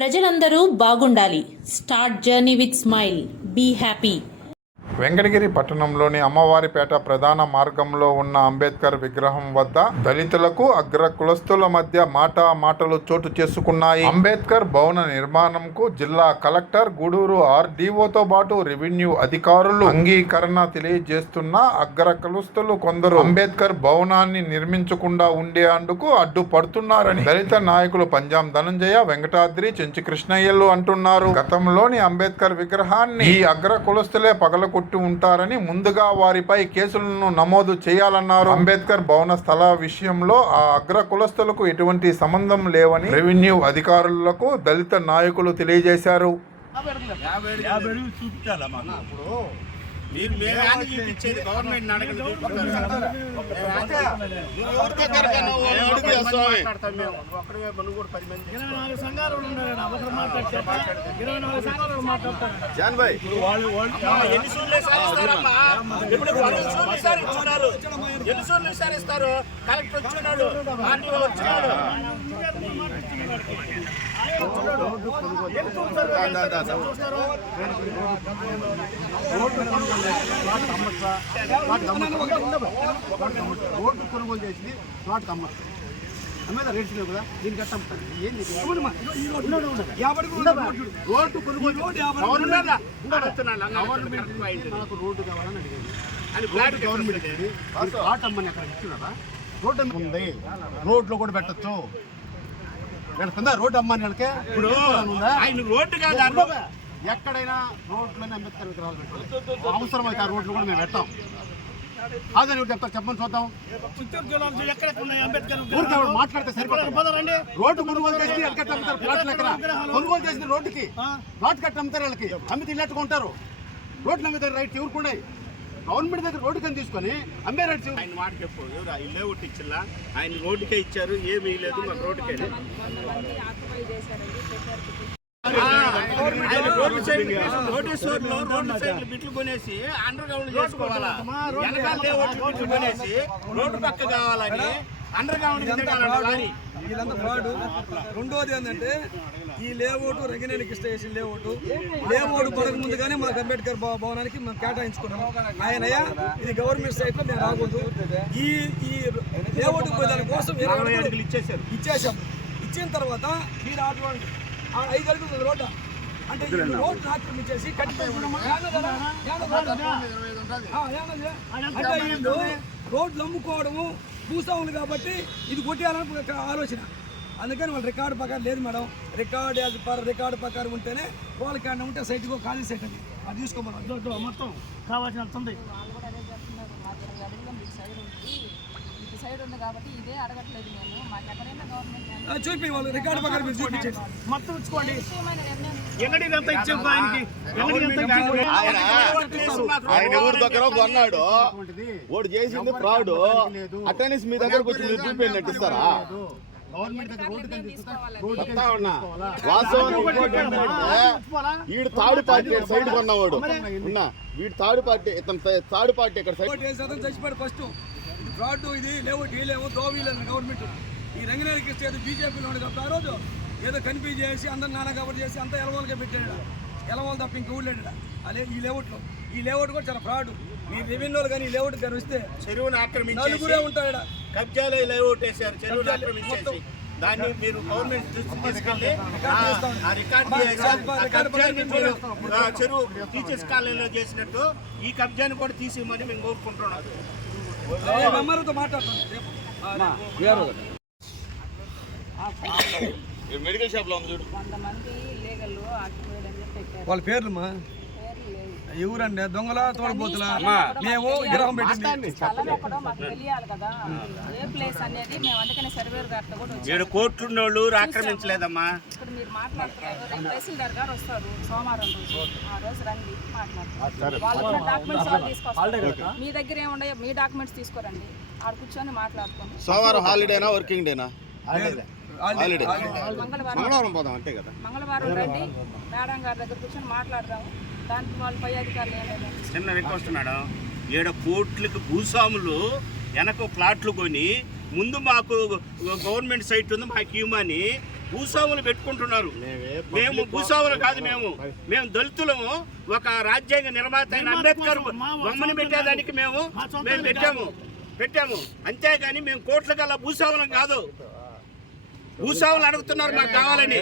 ప్రజలందరూ బాగుండాలి. Start journey with smile. Be happy. Venkatagiri పట్టణంలోని అమ్మవారిపేట ప్రధాన మార్గంలో ఉన్న అంబేద్కర్ విగ్రహం వద్ద దళితులకు అగ్ర కులస్తుల మధ్య మాటలు చోటు చేసుకున్నాయి. అంబేద్కర్ భవన నిర్మాణంకు జిల్లా కలెక్టర్ గూడూరు ఆర్డీఓతో పాటు రెవెన్యూ అధికారులు అంగీకరణ తెలియజేస్తున్న అగ్ర కులస్తులు కొందరు అంబేద్కర్ భవనాన్ని నిర్మించకుండా ఉండేందుకు అడ్డుపడుతున్నారని దళిత నాయకులు పంజాం ధనంజయ, వెంకటాద్రి, చెంచి కృష్ణయ్యలు అంటున్నారు. గతంలోని అంబేద్కర్ విగ్రహాన్ని ఈ అగ్ర కులస్తులే పగలకొట్టి ఉంటారని ముందుగా వారిపై కేసులను నమోదు చేయాలన్నారు. అంబేద్కర్ భవన స్థల విషయంలో ఆ అగ్ర కులస్తులకు ఎటువంటి సంబంధం లేవని రెవెన్యూ అధికారులకు దళిత నాయకులు తెలియజేశారు. రోడ్డు కొనుగోలు చేసి ప్లాట్ కమ్మచ్చు అమ్మేద రేట్స్ లేవు కదా, దీనికి ఎట్ట అమ్ముతారు? ఏంది రోడ్డు కొనుగోలు నాకు రోడ్డు కావాలని అడిగింది. గవర్నమెంట్ ప్లాట్ అమ్మని అక్కడ ఇచ్చినారా? రోడ్డు ఉంది, రోడ్లో కూడా పెట్టచ్చు. కింద రోడ్డు అమ్మని వాళ్ళకే ఇప్పుడు రోడ్డు కాదు, ఎక్కడైనా రోడ్లోనే అంబేద్కర్ విగ్రహాలు పెట్టాలి. అవసరమైతే ఆ రోడ్లు కూడా మేము పెట్టాం. అదే నువ్వు చెప్తారు, చెప్పమని చూద్దాం. మాట్లాడితే సరిపోతుంది. రోడ్డు కొనుగోలు చేసి ఎక్కడ అమ్ముతారు? ప్లాట్లు ఎక్కడ కొనుగోలు చేసిన రోడ్డుకి ప్లాట్ కట్టి అమ్ముతారు. వాళ్ళకి అమ్మితే ఇల్లెట్టుకుంటారు. రోడ్లు అమ్మితే రైట్స్ ఎవరుకున్నాయి? గవర్నమెంట్ దగ్గర రోడ్డు కింద తీసుకొని అమ్మే రైట్స్. ఆయన మాట చెప్పు, ఇల్లే ఒకటి ఇచ్చిలా, ఆయన రోడ్డుకే ఇచ్చారు, ఏమీ లేదు మాకు రోడ్డుకే. బిట్లు కొనేసి అండర్ గ్రౌండ్ చేసుకోవాలా, బిట్లు కొనేసి రోడ్డు పక్క కావాలని అండర్ గ్రౌండ్. వీళ్ళంతా ఫ్రాడు. రెండోది ఏంటంటే ఈ లేఅవుట్ రంగినేని కృష్ణ లేఅవుట్ కొనక ముందుగానే మాకు అంబేద్కర్ భవనానికి మేము కేటాయించుకున్నాం. ఆయనయ్య ఇది గవర్నమెంట్ సైట్ లో మేము రాకూడదు, ఈ లేఅవుట్ దాని కోసం ఇచ్చేసాం. ఇచ్చిన తర్వాత మీరు 5 అడుగులు రోడ్డు అంటే రోడ్డు ఆక్రమించేసి రోడ్లు అమ్ముకోవడము భూస్వాములు కాబట్టి ఇది కొట్టేయాలని ఆలోచన. అందుకని వాళ్ళు రికార్డు ప్రకారం లేదు మేడం, రికార్డు ప్రకారం ఉంటేనే వాళ్ళకి అన్న ఉంటే సైట్కి ఖాళీ సైట్ అని అది తీసుకోమన్నాం. మొత్తం కావాల్సినంత ఉంది. చూపి వాళ్ళు రికార్డు ప్రకారం మీరు చూపించండి, మొత్తం ఇచ్చుకోండి. ఆయన ఎవరి దగ్గర కొన్నాడు, ఓడి చేసింది ఫ్రాడ్. అటెండెన్స్ మీ దగ్గరకు వచ్చి మీరు చూపించినట్టు ఇస్తారా? వీడు థర్డ్ పార్టీ సైడ్ కొన్నవాడు ఉన్నా, వీడు థర్డ్ పార్టీ, థర్డ్ పార్టీ ఇక్కడ చచ్చిపోయాడు. ఫస్ట్ ఫ్రాడ్ ఇది లేవు దోవీలేదు గవర్నమెంట్. ఈ రంగనాథ్ కృష్ణ ఏదో బీజేపీలో ఉండే కాబట్టి ఆ రోజు ఏదో కన్ఫ్యూజ్ చేసి అందరు నానా కబర్ చేసి అంతా ఎలవాళ్ళకే పెట్టాడు. ఎలవాళ్ళు తప్ప ఇంక ఊళ్ళేడు అదే ఈ లేఅవుట్ కూడా చాలా ఫ్రాడ్. ఈ రెవెన్యూలు కానీ ఈ లేఅవుట్ కనిపిస్తే చెరువును ఆక్రమించి నలుగురే ఉంటాడు. కబ్జాలో లేఅవుట్ వేసారు, చెరువును ఆక్రమించేసి దాన్ని మీరు గవర్నమెంట్ తీసుకెళ్ళి చెరువు టీచర్స్ కాలేజీలో చేసినట్టు ఈ కబ్జాని కూడా తీసేయమని మేము కోరుకుంటున్నాం. మెడికల్ షాప్ లో ఉంది చూడు, వాళ్ళ పేర్లు ఎవరండి? దొంగల తోడబోతులా? మేము విగ్రహం పెట్టింది 7 కోట్లు ఉన్నోళ్ళు ఆక్రమించలేదమ్మా. ఇప్పుడు మీరు మాట్లాడుతున్నారు, తహసీల్దార్ గారు వస్తారు సోమవారం రోజు, ఆ రోజు రండి మాట్లాడుతున్నారు. వాళ్ళ డాక్యుమెంట్స్ వాళ్ళు తీసుకొస్తారు. మీ దగ్గర ఏముండయో మీ డాక్యుమెంట్స్ తీసుకోరండి, ఆడ కూర్చొని మాట్లాడుకోండి. సోమవారం హాలిడేనా వర్కింగ్ డేనా? హాలిడే. మంగళవారం పోదాం అంతే కదా. మంగళవారం రండి, మేడం గారి దగ్గర కూర్చొని మాట్లాడదాము. దానికి వాళ్ళు పై అధికారులు ఏం చిన్న రిక్వెస్ట్ మేడం, 7 కోట్లకి భూస్వాములు వెనక ప్లాట్లు కొని ముందు మాకు గవర్నమెంట్ సైట్ ఉంది మాకు ఇవ్వమని భూస్వాములు పెట్టుకుంటున్నారు. మేము భూస్వాములు కాదు, మేము దళితులము. ఒక రాజ్యాంగ నిర్మాత అయిన అంబేద్కర్ బొమ్మని పెట్టేదానికి మేము పెట్టాము అంతేగాని మేము కోట్ల కల్లా భూస్వాములం కాదు. భూస్వాములు అడుగుతున్నారు మాకు కావాలని.